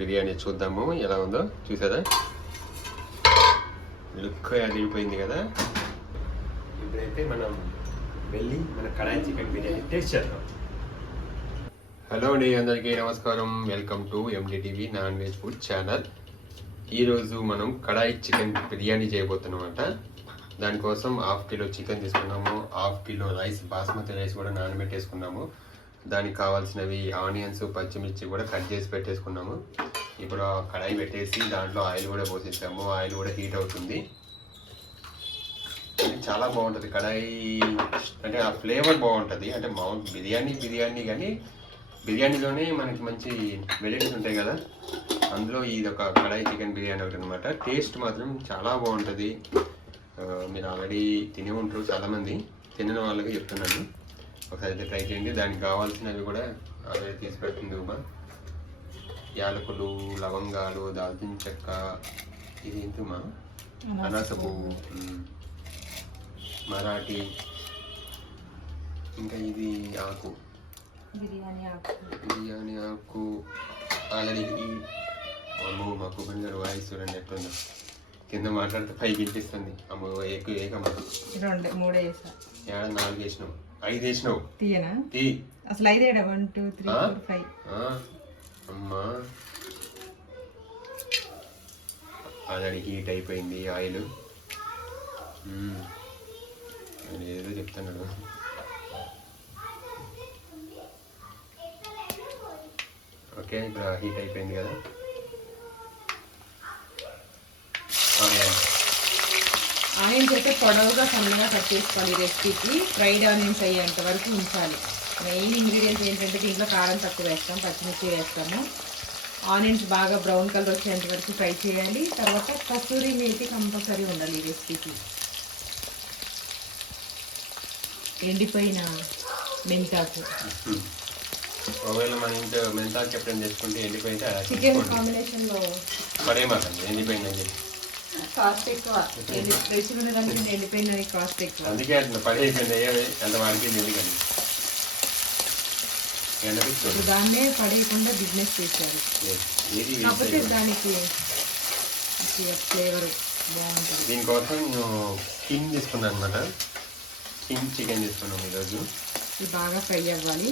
బిర్యానీ చూద్దాము. ఎలా ఉందో చూసారా లుక్ అదిరిపోయింది కదా. ఇప్పుడైతే మనం వెళ్ళి మన కడాయి చికెన్ బిర్యానీ టేస్ట్ చేద్దాం. హలో అండి అందరికీ నమస్కారం. Welcome to NDTV non veg food channel. ఈరోజు మనం కడాయి చికెన్ బిర్యానీ చేయబోతున్నాం అంట దానికోసం హాఫ్ కిలో చికెన్ తీసుకున్నాము. Half kilo rice basmati rice కూడా నానబెట్టేసుకున్నాము. దానికి కావాల్సినవి ఆనియన్స్ పచ్చిమిర్చి కూడా కట్ చేసి పెట్టేసుకున్నాము. ఇప్పుడు ఆ కడాయి పెట్టేసి దాంట్లో ఆయిల్ కూడా పోసేసాము. ఆయిల్ కూడా హీట్ అవుతుంది. చాలా బాగుంటుంది. కడాయి అంటే ఆ ఫ్లేవర్ బాగుంటుంది. అంటే మామూలు బిర్యానీ బిర్యానీ కానీ బిర్యానీలోనే మనకి మంచి వెరైటీస్ ఉంటాయి కదా. అందులో ఇది ఒక కడాయి చికెన్ బిర్యానీ ఒకటి అనమాట టేస్ట్ మాత్రం చాలా బాగుంటుంది. మీరు ఆల్రెడీ తినే ఉంటారు చాలామంది. తినని వాళ్ళకి చెప్తున్నాను. ఒకసారి అయితే ట్రై చేయండి. దానికి కావాల్సినవి కూడా ఆల్రెడీ తీసి పెడుతుంది ఉమా. యాలకులు లవంగాలు దాల్చిన చెక్క. ఇది ఏంటమ్మా అనాస పువ్వు. ఉమ్. మరాఠీ. ఇంకా ఇది ఆకు. బిర్యానీ ఆకు. బిర్యానీ ఆకు. ఆల్రెడీ అమ్మో మా కుబన్ గారు వాయిస్ చూడండి ఎట్లుందో. కింద మాట్లాడితే పైకి వినిపిస్తుంది. అమ్మో ఎక్కువ ఏకమ్మా ఏడ నాలుగు వేసినావు? ఐదు వేసినావు తీయనా? తీ. అసలు ఐదేడా? One two three? Four five. అమ్మా. ఆల్రెడీ హీట్ అయిపోయింది ఆయిల్. ఏదో చెప్తున్నాడు. ఓకే ఇప్పుడు హీట్ అయిపోయింది కదా ఆనియన్. ఆనియన్స్ అయితే పొడవుగా సన్నగా కట్ చేసుకోవాలి ఈ రెసిపీకి. ఫ్రైడ్ ఆనియన్స్ అయ్యేంత వరకు ఉంచాలి. మెయిన్ ఇంగ్రీడియంట్స్ ఏంటంటే దీంట్లో కారం తక్కువ వేస్తాం పచ్చిమిర్చి వేస్తాము. ఆనియన్స్ బాగా బ్రౌన్ కలర్ వచ్చేంత వరకు ఫ్రై చేయాలి. తర్వాత కస్తూరి మేతి కంపల్సరీ ఉండాలి ఈ రెసిపీకి. ఎండిపోయిన మెంతాకు. మ్మ్. ఒకవేళ మన ఇంట్లో మెంతాకు ఎప్పుడైనా చేసుకుంటే చికెన్. కాంబినేషన్లో పడేమాకండి ఎండిపోయిందని చెప్పి. కాస్ట్ ఎక్కువ. ఫ్రెష్ ఉన్నదానికి ఎండిపోయిన కాస్ట్ ఎక్కువ. అందుకే అట్లా పడేయకండి అంత ఎండపిస్తుంది ఇప్పుడు దాన్నే పడేయకుండా బిజినెస్ చేశారు. కాకపోతే. దానికి ఫ్లేవర్ బాగుంటుంది. దీనికోసం కింగ్ తీసుకున్నాను అనమాట కింగ్ చికెన్ తీసుకున్నాం ఈరోజు. ఇది బాగా ఫ్రై అవ్వాలి.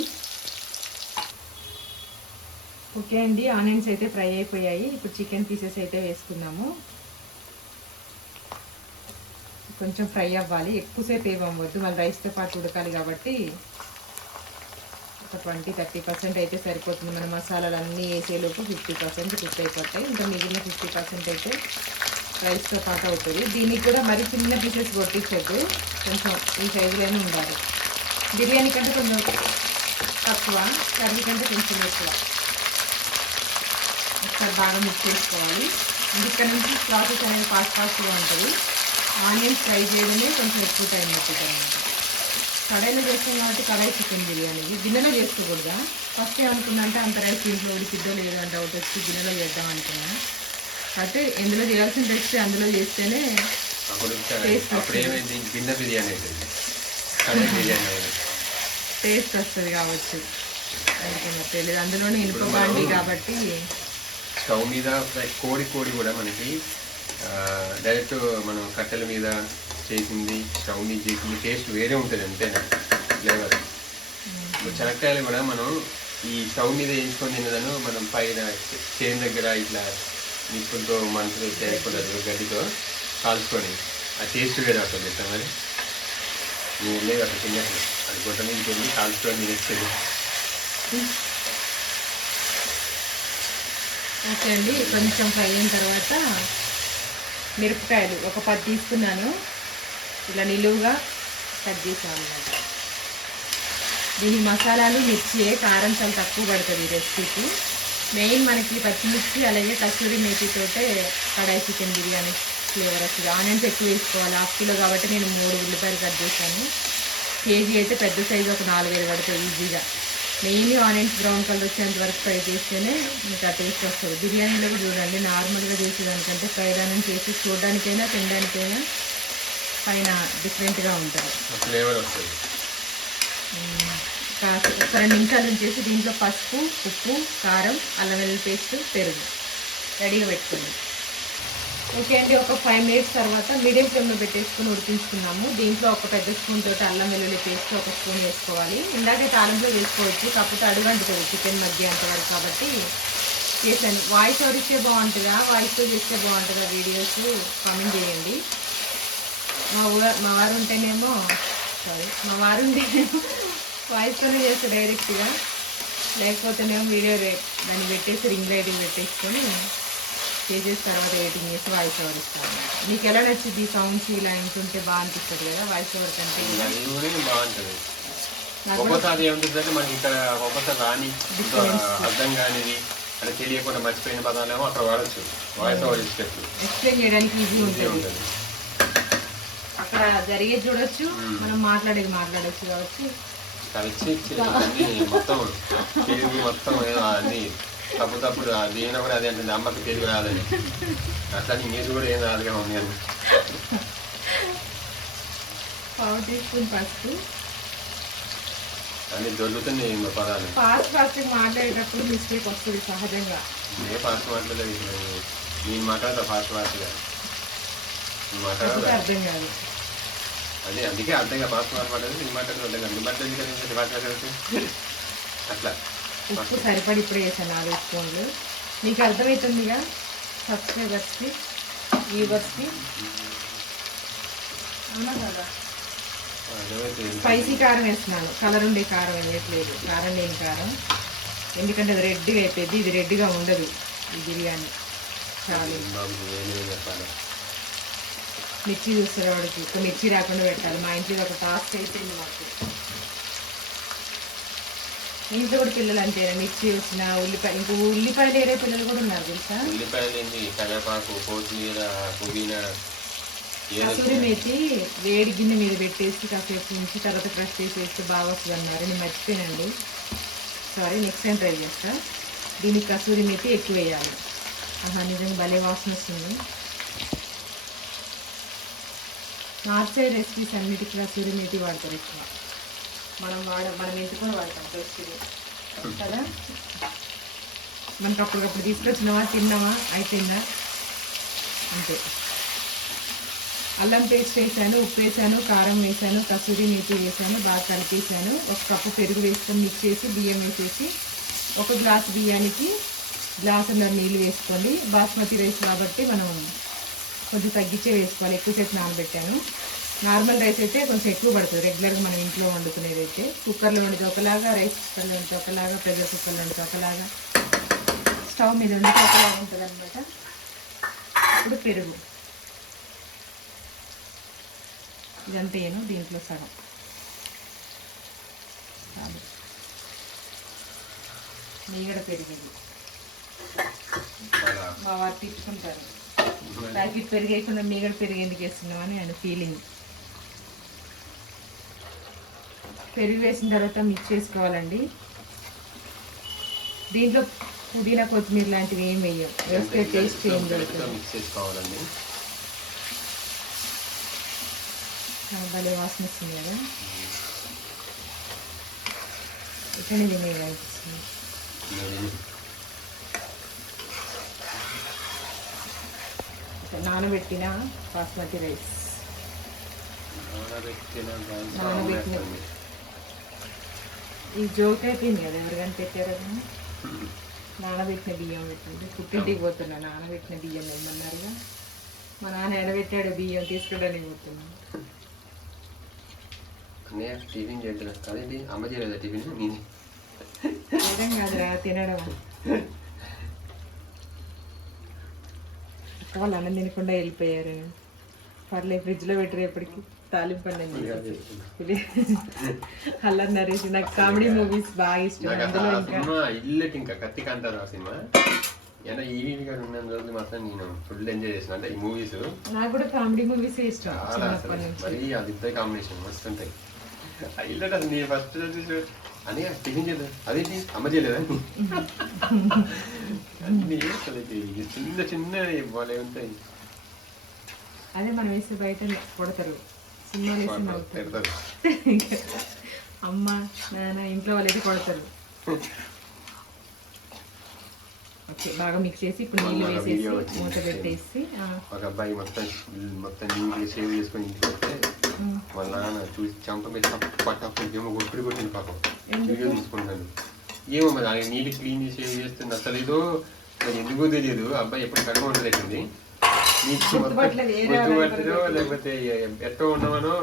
ఓకే అండి ఆనియన్స్ అయితే ఫ్రై అయిపోయాయి. ఇప్పుడు చికెన్ పీసెస్ అయితే వేసుకుందాము. కొంచెం ఫ్రై అవ్వాలి. ఎక్కువసేపు ఏమవ్వద్దు మళ్ళీ రైస్తో పాటు ఉడకాలి కాబట్టి ఒక ట్వంటీ థర్టీ పర్సెంట్ అయితే సరిపోతుంది. మన మసాలాలు అన్నీ వేసేలోపు ఫిఫ్టీ పర్సెంట్ కుక్ అయిపోతాయి. ఇంకా మిగిలిన ఫిఫ్టీ పర్సెంట్ అయితే రైస్తో పాటు అవుతుంది. దీనికి కూడా మరి చిన్న పీసెస్ కొట్టించద్దు. కొంచెం ఈ సైజులోనే ఉండాలి. బిర్యానీ కంటే కొంచెం తక్కువ కర్రీ కంటే కొంచెం ఎక్కువ. ఒకసారి బాగా మిక్స్ చేసుకోవాలి. ఇక్కడ నుంచి ప్రాసెస్ అనేది ఫాస్ట్ ఫాస్ట్గా ఉంటుంది. ఆనియన్స్ ఫ్రై చేయడమే కొంచెం ఎక్కువ టైం పడుతుంది కడాయిలో చేస్తాం కాబట్టి కడాయి చికెన్ బిర్యానీ. గిన్నెలో చేసుకోకూడదా? ఫస్ట్ ఏమనుకున్నా అంటే అంత రైస్ ఇంట్లో ఉడికిద్దో లేదో అని డౌట్ వచ్చి గిన్నెలో చేద్దాం అనుకున్నా. అయితే ఎందులో చేయాల్సిన రెసిపీ అందులో చేస్తేనే టేస్ట్ వస్తుంది. కావచ్చు. తెలియదు అందులోనే ఇనుప బాండి కాబట్టి స్టవ్ మీద కోడి కోడి కూడా మనకి డైరెక్ట్ మనం కట్టెల మీద చేసింది స్టవ్ మీద చేసింది టేస్ట్ వేరే ఉంటుంది అంతేనా? ఫ్లేవర్. ఇప్పుడు కూడా మనం ఈ స్టవ్ మీద వేయించుకొని తిన్నదాను మనం పైన చేను దగ్గర ఇట్లా నిప్పులతో మనుషులు చేయకూడదు గడ్డితో కాల్చుకొని. ఆ టేస్ట్ వేరే అవుతుంది చెప్తాం మరి. నువ్వు లేదు అక్కడ తిన్నట్లు అది గుట్ట నుంచి వెళ్ళి కాల్చుకొని తినేస్తుంది ఓకే అండి కొంచెం ఫ్రై అయిన తర్వాత మిరపకాయలు. ఒక పది తీసుకున్నాను. ఇలా నిలువుగా కట్ చేసాను దీని మసాలాలు మిర్చి కారం చాలా తక్కువ పడుతుంది ఈ రెసిపీకి. మెయిన్ మనకి పచ్చిమిర్చి అలాగే కస్తూరి మేతితోటే కడాయి చికెన్ బిర్యానీ ఫ్లేవర్ వస్తుంది. ఆనియన్స్ ఎక్కువ వేసుకోవాలి. హాఫ్ కిలో కాబట్టి నేను మూడు ఉల్లిపాయలు కట్ చేశాను. కేజీ అయితే పెద్ద సైజు ఒక నాలుగైదు పడుతుంది ఈజీగా. మెయిన్ ఆనియన్స్ బ్రౌన్ కలర్ వచ్చేంత వరకు ఫ్రై చేస్తేనే మీకు ఆ టేస్ట్ వస్తుంది. బిర్యానీలో కూడా చూడండి నార్మల్గా చేసేదానికంటే ఫ్రైడ్ ఆనియన్స్ చేసి చూడడానికైనా తినడానికైనా పైన డిఫరెంట్గా ఉంటుంది. ఫ్లేవర్ వస్తుంది. ఒక రెండు నిమిషాలు ఉంచేసి దీంట్లో పసుపు ఉప్పు కారం అల్లం వెల్లుల్లి పేస్ట్ పెరుగు. రెడీగా పెట్టుకుంది ఓకే అండి ఒక ఫైవ్ మినిట్స్ తర్వాత మీడియం ఫ్లేమ్లో పెట్టేసుకుని ఉడికించుకున్నాము. దీంట్లో ఒక పెద్ద స్పూన్ తోటి అల్లం వెల్లుల్లి పేస్ట్ ఒక స్పూన్ వేసుకోవాలి. ఇందాకే తాలింపులో వేసుకోవచ్చు కాకపోతే అడుగంటుతుంది చికెన్ మధ్య అంతవరకు కాబట్టి. చేశాను. వాయిస్ ఓవర్ ఇస్తే బాగుంటుందా? వాయిస్తో చేస్తే బాగుంటుందా వీడియోస్ కామెంట్ చేయండి. మా ఊ- మా వారు ఉంటేనేమో సారీ మా వారు ఉంటేనేమో వాయిస్తోనే చేస్తే డైరెక్ట్గా లేకపోతేనేమో వీడియో దాన్ని పెట్టేసి రింగ్ లైటింగ్ పెట్టేసుకొని చేసేసి తర్వాత ఎడిటింగ్ చేసి వాయిస్ ఓవర్ ఇస్తాను. మీకు ఎలా నచ్చింది సౌండ్స్ ఇలా ఇంటుంటే బాగా అనిపిస్తుంది కదా వాయిస్ ఓవర్ కంటే? బాగుంటుంది ఒక్కోసారి ఏముంటుందంటే మనకి ఇక్కడ ఒక్కోసారి రాని అర్థం కానిది అంటే తెలియకుండా మర్చిపోయిన పదాలేమో అక్కడ వాడచ్చు. వాయిస్ ఓవర్ ఇచ్చేటప్పుడు ఎక్స్ప్లెయిన్ చేయడానికి ఈజీ ఉంటుంది. అక్కడ జరిగేది చూడొచ్చు మనం మాట్లాడేది మాట్లాడొచ్చు కాబట్టి కలిసి మొత్తం మొత్తం అన్ని తప్పు తప్పుడు అది అయినా కూడా అదే అంటుంది అమ్మకి తెలుగు రాదని. అట్లా ఇంగ్లీష్ కూడా ఏం రాదుగా ఉంది అని. పావు టీ స్పూన్ పసుపు. అన్ని దొరుకుతుంది మా పదాలు. ఫాస్ట్ ఫాస్ట్ మాట్లాడేటప్పుడు మిస్టేక్ వస్తుంది సహజంగా. ఏ ఫాస్ట్ మాట్లాడలేదు నేను మాట్లాడతా ఫాస్ట్ ఫాస్ట్గా అర్థం కాదు. అదే అందుకే అర్థంగా ఫాస్ట్ మాట్లాడేది నేను మాట్లాడదు అర్థం కాదు. మాట్లాడింది కదా ఫాస్ట్ మాట్లాడితే అట్లా. ఉప్పు సరిపడి ఇప్పుడు వేసాను నాలుగు స్పూన్లు. మీకు అర్థమవుతుందిగా సబ్స్క్రైబర్స్కి వ్యూవర్స్కి అవునా కదా? స్పైసీ కారం వేస్తున్నాను. కలర్ ఉండే కారం వేయట్లేదు. కారం లేని కారం. ఎందుకంటే అది రెడ్గా అయిపోయింది. ఇది రెడ్గా ఉండదు ఈ బిర్యానీ. చాలు. మిర్చి చూస్తారు వాడికి. మిర్చి రాకుండా పెట్టాలి. మా ఇంట్లో ఒక టాస్క్ అయిపోయింది మాకు. ఇంట్లో కూడా పిల్లలు అంతేనా మిర్చి వచ్చిన ఉల్లిపాయ ఇంకో ఉల్లిపాయలు వేరే పిల్లలు కూడా ఉన్నారు తెలుసా? ఉల్లిపాయలు ఏంటి కరివేపాకు కొత్తిమీర పుదీనా కసూరి మేతి వేడి గిన్నె మీద పెట్టేసి కాసేపు ఉంచి తర్వాత క్రష్ చేసి వేస్తే బాగా వస్తుంది అన్నారు. నేను మర్చిపోయానండి సారీ నెక్స్ట్ టైం ట్రై చేస్తా. దీనికి కసూరి మేతి ఎక్కువ వేయాలి. ఆహా నిజంగా భలే వాసన వస్తుంది. నార్త్ సైడ్ రెసిపీస్ అన్నిటికీ కసూరి మేతి వాడతారు ఎక్కువ. మనం వాడ మనం ఇంటి కూడా వాడతాం ఫ్రెష్గా కదా? మనకు అప్పటికప్పుడు తీసుకొచ్చినావా తిన్నావా? అయిపోయిందా అంతే. అల్లం పేస్ట్ వేసాను ఉప్పు వేసాను కారం వేసాను కసూరి మేతి వేసాను బాగా కలిపేసాను. ఒక కప్పు పెరుగు వేసుకొని మిక్స్ చేసి బియ్యం వేసేసి ఒక గ్లాస్ బియ్యానికి గ్లాసున్నర నీళ్ళు వేసుకోండి. బాస్మతి రైస్ కాబట్టి మనం కొంచెం తగ్గించే వేసుకోవాలి. ఎక్కువసేపు నానబెట్టాను. నార్మల్ రైస్ అయితే కొంచెం ఎక్కువ పడుతుంది. రెగ్యులర్గా మనం ఇంట్లో వండుకునేది అయితే కుక్కర్లో వండితే ఒకలాగా రైస్ కుక్కర్లో వండితే ఒకలాగా ప్రెషర్ కుక్కర్లో వండితే ఒకలాగా స్టవ్ మీద వండితే ఒకలాగా ఉంటుంది అనమాట ఇప్పుడు పెరుగు. ఇదంతేను దీంట్లో సగం. చాలు. మీగడ పెరిగింది. మా వారు తిట్టుకుంటారు ప్యాకెట్ పెరిగేయకుండా మీగడ పెరిగి ఎందుకు వేస్తున్నామని ఆయన ఫీలింగ్ పెరుగు వేసిన తర్వాత మిక్స్ చేసుకోవాలండి. దీంట్లో పుదీనా కొత్తిమీర లాంటివి ఏం వేయం. వేస్తే టేస్ట్ ఏం మిక్స్ చేసుకోవాలండి. భలే వాసన వస్తుంది కదా. ఇట్లనే తినేది అనిపిస్తుంది. నానబెట్టిన బాస్మతి రైస్. నానబెట్టిన రైస్ నానబెట్టిన. ఆమ్లెట్ అండి. ఈ జోక్ అయిపోయింది కదా ఎవరికైనా పెట్టారు కదా నానబెట్టిన బియ్యం పెట్టండి. పుట్టింటికి పోతున్నా నానబెట్టిన బియ్యం ఇమ్మన్నారుగా మా నాన్న ఎడబెట్టాడు బియ్యం తీసుకోవడానికి పోతున్నా. అన్నయ్య టిఫిన్ చేయట్లేదు అదేంటి అమ్మ చేయలేదా టిఫిన్? నేను అర్థం కాదురా తినడం వాళ్ళు అన్నం తినకుండా వెళ్ళిపోయారు. పర్లే ఫ్రిడ్జ్లో పెట్టి రేపటికి తాలింపు అన్నం చేసేసి. అల్లరి నరేష్ నాకు కామెడీ మూవీస్ బాగా ఇష్టం. అందులో ఇంకా ఇల్లటి ఇంకా కత్తి కాంతారు ఆ సినిమా. అంటే ఈవీ గారు ఉన్న రోజులు మాత్రం నేను ఫుల్ ఎంజాయ్ చేసిన. అంటే ఈ మూవీస్ నాకు కూడా కామెడీ మూవీస్ ఇష్టం. చాలా అసలు. మరీ అది ఇద్దరు కాంబినేషన్ మస్తు ఉంటాయి. ఇల్లటి అసలు నేను ఫస్ట్ అని టిఫిన్ చేద్దాం. అదేంటి? అమ్మ చేయలేదా? అన్ని అసలు ఇది చిన్న చిన్న భలే ఉంటాయి. అదే మనం వేస్తే బయట కొడతారు. వేసి అమ్మ నాన్న ఇంట్లో వాళ్ళైతే కొడతారు ఓకే బాగా మిక్స్ చేసి ఇప్పుడు నీళ్ళు వేసేసి. మూత పెట్టేసి ఒక అబ్బాయి మొత్తం మొత్తం నీళ్ళు సేవ్ చేసుకొని ఇంటికి వస్తే. వాళ్ళ నాన్న చూసి చంప మీద టప్ప టప్ప ఏమో కొట్టింది పాపం? వీడియో తీసుకుంటాను ఏమో మరి నీళ్ళు క్లీన్ చేసి సేవ్ చేస్తుంది అసలు ఏదో మరి ఎందుకో తెలియదు. అబ్బాయి ఎప్పుడు కనుక ఉండలేకుంది లేకపోతే ఎట్టో ఉన్నామనో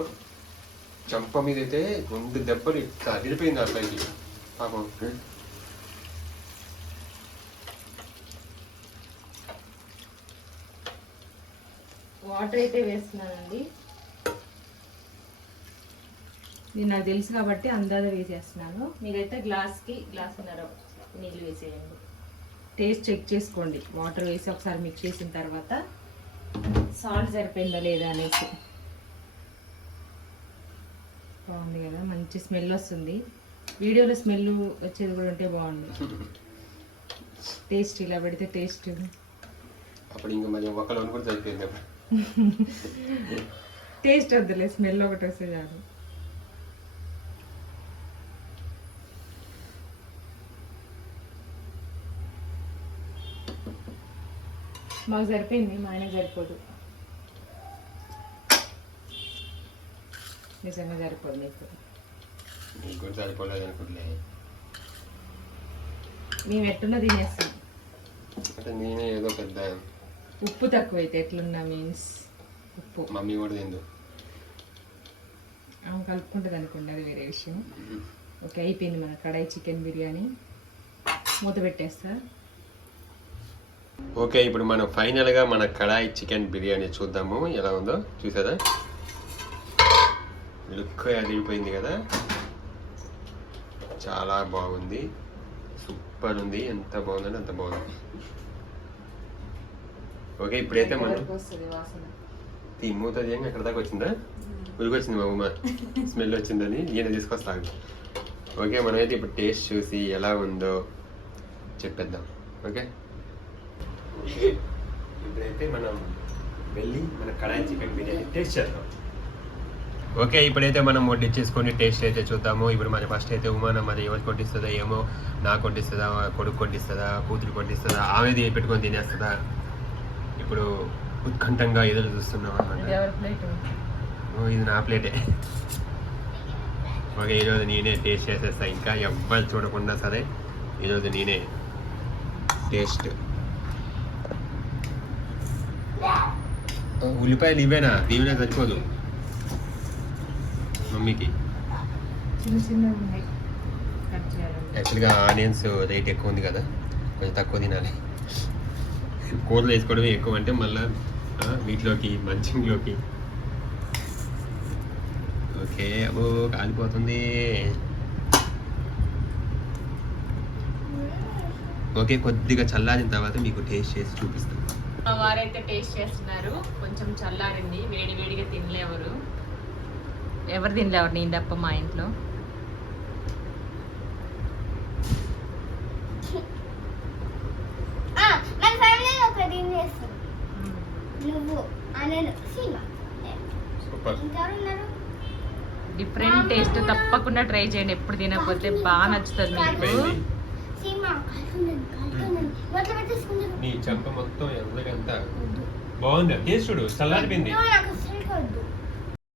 చంప మీద అయితే రెండు దెబ్బలు ఇట్లా అదిరిపోయింది అబ్బాయికి. పాపం. వాటర్ అయితే వేస్తున్నానండి. ఇది నాకు తెలుసు కాబట్టి అందాజ వేసేస్తున్నాను. మీరైతే గ్లాస్కి గ్లాసున్నర నీళ్ళు వేసేయండి. టేస్ట్ చెక్ చేసుకోండి. వాటర్ వేసి ఒకసారి మిక్స్ చేసిన తర్వాత సాల్ట్ సరిపోయిందా లేదా అనేసి. బాగుంది కదా మంచి స్మెల్ వస్తుంది. వీడియోలో స్మెల్ వచ్చేది కూడా ఉంటే బాగుంది టేస్ట్ ఇలా పెడితే టేస్ట్. అప్పుడు ఇంకా మరి ఒకళ్ళు అనుకుంటే సరిపోయింది అప్పుడు. టేస్ట్ వద్దులే స్మెల్ ఒకటి వస్తే చాలు. మాకు సరిపోయింది మా ఆయనకు సరిపోదు. నిజంగా సరిపోదు మీకు కూడా సరిపోలేదు అనుకుంటలే మేము ఎట్టున్నా తినేస్తాం. అంటే నేనే ఏదో పెద్ద ఉప్పు తక్కువైతే ఎట్లున్నా మీన్స్ ఉప్పు. మమ్మీ కూడా తిందు. ఆమె కలుపుకుంటుంది అనుకోండి అది వేరే విషయం. ఓకే అయిపోయింది మన కడాయి చికెన్ బిర్యానీ. మూత పెట్టేస్తా. ఓకే ఇప్పుడు మనం ఫైనల్గా మన కడాయి చికెన్ బిర్యానీ చూద్దాము. ఎలా ఉందో చూసారా లుక్ అదిరిపోయింది కదా. చాలా బాగుంది. సూపర్ ఉంది. ఎంత బాగుందంటే అంత బాగుంది. ఓకే ఇప్పుడైతే మనం ఈ మూత చేయంగా ఎక్కడ దాకా వచ్చిందా? ఉరికొచ్చింది మా ఉమ్మ స్మెల్ వచ్చిందని ఈయన తీసుకొస్తాను ఓకే మనమైతే ఇప్పుడు టేస్ట్ చూసి ఎలా ఉందో చెప్పేద్దాం. ఓకే? ఇప్పుడైతే మనం వెళ్ళి మన కడాయి చికెన్ బిర్యానీ టేస్ట్ చేద్దాం. ఓకే ఇప్పుడైతే మనం వడ్డించేసుకొని టేస్ట్ అయితే చూద్దాము. ఇప్పుడు మన ఫస్ట్ అయితే ఉమాన మరి ఎవరికి కొట్టిస్తుందా ఏమో నాకు కొట్టిస్తుందా కొడుకు కొట్టిస్తుందా కూతురు కొట్టిస్తుందా ఆమెది పెట్టుకొని తినేస్తుందా? ఇప్పుడు ఉత్కంఠంగా ఎదురు చూస్తున్నాం ఎవరి ఓ, ఇది నా ప్లేటే. ఓకే ఈరోజు నేనే టేస్ట్ చేసేస్తా. ఇంకా ఎవ్వరు చూడకుండా సరే ఈరోజు నేనే టేస్ట్. ఉల్లిపాయలు ఇవేనా? దీవెనే సరిపోదు. మమ్మీకి. యాక్చువల్గా ఆనియన్స్ రేట్ ఎక్కువ ఉంది కదా కొంచెం తక్కువ తినాలి. కూరలు వేసుకోవడమే ఎక్కువ అంటే మళ్ళీ వీటిలోకి మంచింగ్లోకి. ఓకే అబ్బో కాలిపోతుంది. ఓకే కొద్దిగా చల్లారిన తర్వాత మీకు టేస్ట్ చేసి చూపిస్తాను. మా వారైతే టేస్ట్ చేస్తున్నారు. కొంచెం చల్లారింది వేడి వేడిగా తినలేవరు. ఎవరు తినలేవరు నేను తప్ప మా ఇంట్లో? ఆ, మన ఫ్యామిలీలో ఒకటి ఏం చేస్తాం నువ్వు అనను సీమ. సూపర్. ఇంకెవరు ఉన్నారు డిఫరెంట్ టేస్ట్ తప్పకుండా ట్రై చేయండి. ఎప్పుడు తినకపోతే బాగా నచ్చుతుంది మీకు. నీ చెంప మొత్తం ఎంతకంత బాగుంది. టేస్ట్ చూడు చల్లారిపోయింది.